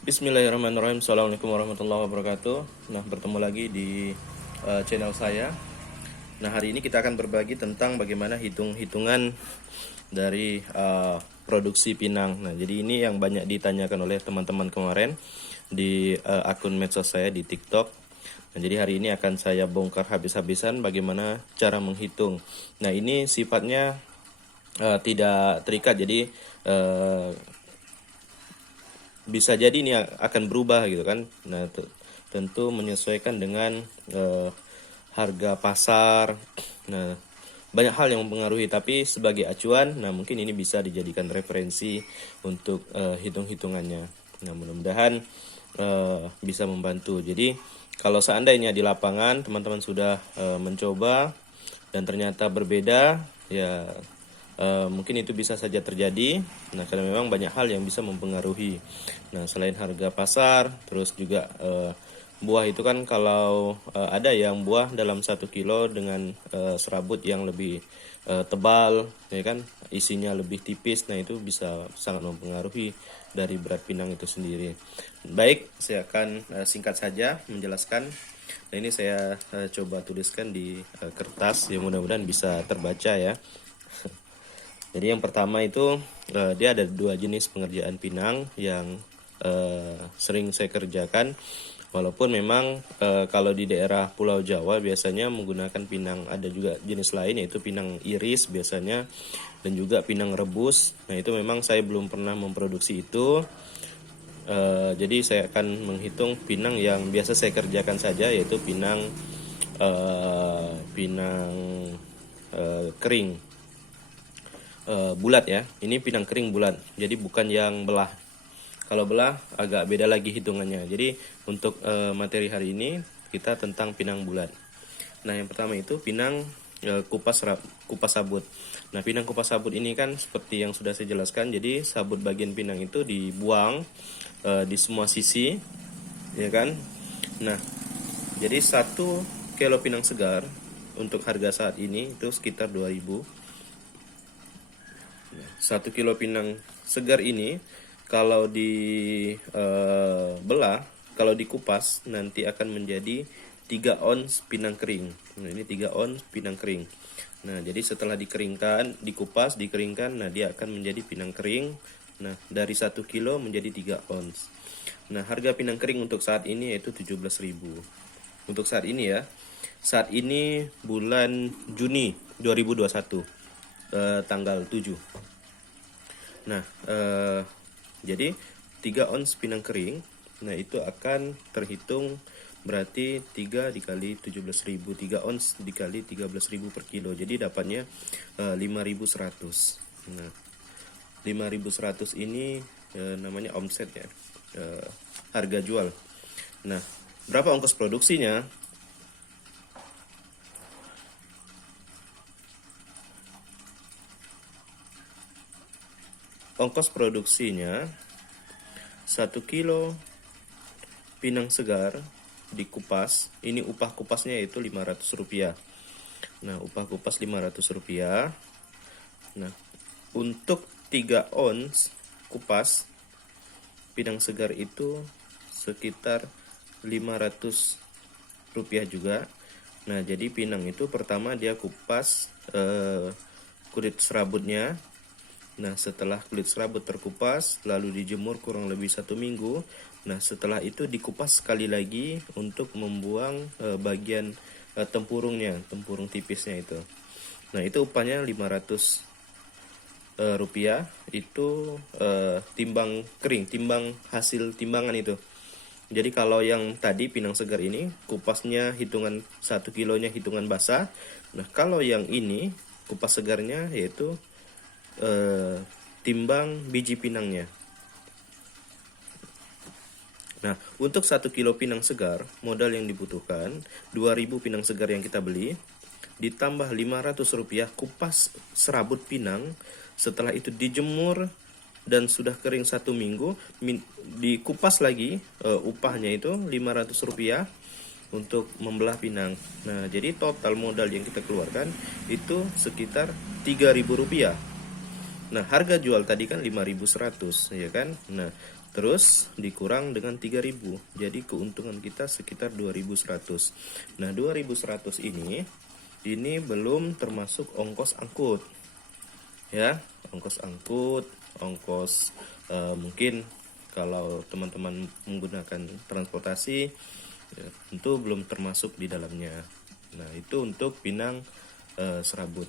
Bismillahirrahmanirrahim. Assalamualaikum warahmatullahi wabarakatuh. Nah, bertemu lagi di channel saya. Nah, hari ini kita akan berbagi tentang bagaimana hitung-hitungan dari produksi pinang. Nah, jadi ini yang banyak ditanyakan oleh teman-teman kemarin di akun medsos saya di TikTok. Nah, jadi hari ini akan saya bongkar habis-habisan bagaimana cara menghitung. Nah, ini sifatnya tidak terikat, jadi bisa jadi ini akan berubah gitu kan. Nah, tentu menyesuaikan dengan harga pasar. Nah, banyak hal yang mempengaruhi, tapi sebagai acuan, nah mungkin ini bisa dijadikan referensi untuk hitung-hitungannya. Nah, mudah-mudahan bisa membantu. Jadi kalau seandainya di lapangan teman-teman sudah mencoba dan ternyata berbeda, ya mungkin itu bisa saja terjadi. Nah, karena memang banyak hal yang bisa mempengaruhi. Nah, selain harga pasar, terus juga buah itu kan kalau ada yang buah dalam 1 kilo dengan serabut yang lebih tebal, ya kan, isinya lebih tipis. Nah, itu bisa sangat mempengaruhi dari berat pinang itu sendiri. Baik, saya akan singkat saja menjelaskan. Nah, ini saya coba tuliskan di kertas, ya mudah-mudahan bisa terbaca ya. Jadi yang pertama itu dia ada dua jenis pengerjaan pinang yang sering saya kerjakan. Walaupun memang kalau di daerah Pulau Jawa biasanya menggunakan pinang, ada juga jenis lain yaitu pinang iris biasanya, dan juga pinang rebus. Nah, itu memang saya belum pernah memproduksi itu. Jadi saya akan menghitung pinang yang biasa saya kerjakan saja, yaitu pinang kering bulat ya. Ini pinang kering bulat, jadi bukan yang belah. Kalau belah agak beda lagi hitungannya. Jadi untuk materi hari ini kita tentang pinang bulat. Nah, yang pertama itu pinang kupas sabut. Nah, pinang kupas sabut ini kan seperti yang sudah saya jelaskan. Jadi sabut bagian pinang itu dibuang di semua sisi, ya kan. Nah, jadi 1 kilo pinang segar untuk harga saat ini itu sekitar 2000. 1 kilo pinang segar ini kalau dibelah, kalau dikupas nanti akan menjadi 3 ons pinang kering. Nah, ini 3 ons pinang kering. Nah, jadi setelah dikeringkan, dikupas, dikeringkan, nah dia akan menjadi pinang kering. Nah, dari 1 kilo menjadi 3 ons. Nah, harga pinang kering untuk saat ini yaitu 17.000. Untuk saat ini ya. Saat ini bulan Juni 2021, tanggal 7. Nah, jadi 3 ons pinang kering, nah itu akan terhitung berarti 3 dikali 17.000, 3 ons dikali 13.000 per kilo. Jadi dapatnya 5.100. Nah, 5.100 ini namanya omset ya, harga jual. Nah, berapa ongkos produksinya? Ongkos produksinya 1 kilo pinang segar dikupas, ini upah kupasnya yaitu Rp500. Nah, upah kupas Rp500. Nah, untuk 3 ons kupas pinang segar itu sekitar Rp500 juga. Nah, jadi pinang itu pertama dia kupas kulit serabutnya. Nah, setelah kulit serabut terkupas, lalu dijemur kurang lebih 1 minggu. Nah, setelah itu dikupas sekali lagi untuk membuang bagian tempurungnya, tempurung tipisnya itu. Nah, itu upahnya Rp500. Itu timbang kering, timbang hasil timbangan itu. Jadi kalau yang tadi pinang segar ini kupasnya hitungan 1 kilonya hitungan basah. Nah, kalau yang ini kupas segarnya yaitu timbang biji pinangnya. Nah, untuk 1 kilo pinang segar, modal yang dibutuhkan 2.000 pinang segar yang kita beli, ditambah Rp500 kupas serabut pinang. Setelah itu dijemur dan sudah kering 1 minggu, dikupas lagi, upahnya itu Rp500 untuk membelah pinang. Nah, jadi total modal yang kita keluarkan itu sekitar Rp3.000. Nah, harga jual tadi kan 5.100, ya kan? Nah, terus dikurang dengan 3.000, jadi keuntungan kita sekitar 2.100. Nah 2.100 ini belum termasuk ongkos angkut ya, ongkos angkut, ongkos mungkin kalau teman-teman menggunakan transportasi ya, tentu belum termasuk di dalamnya. Nah itu untuk Pinang Serabut.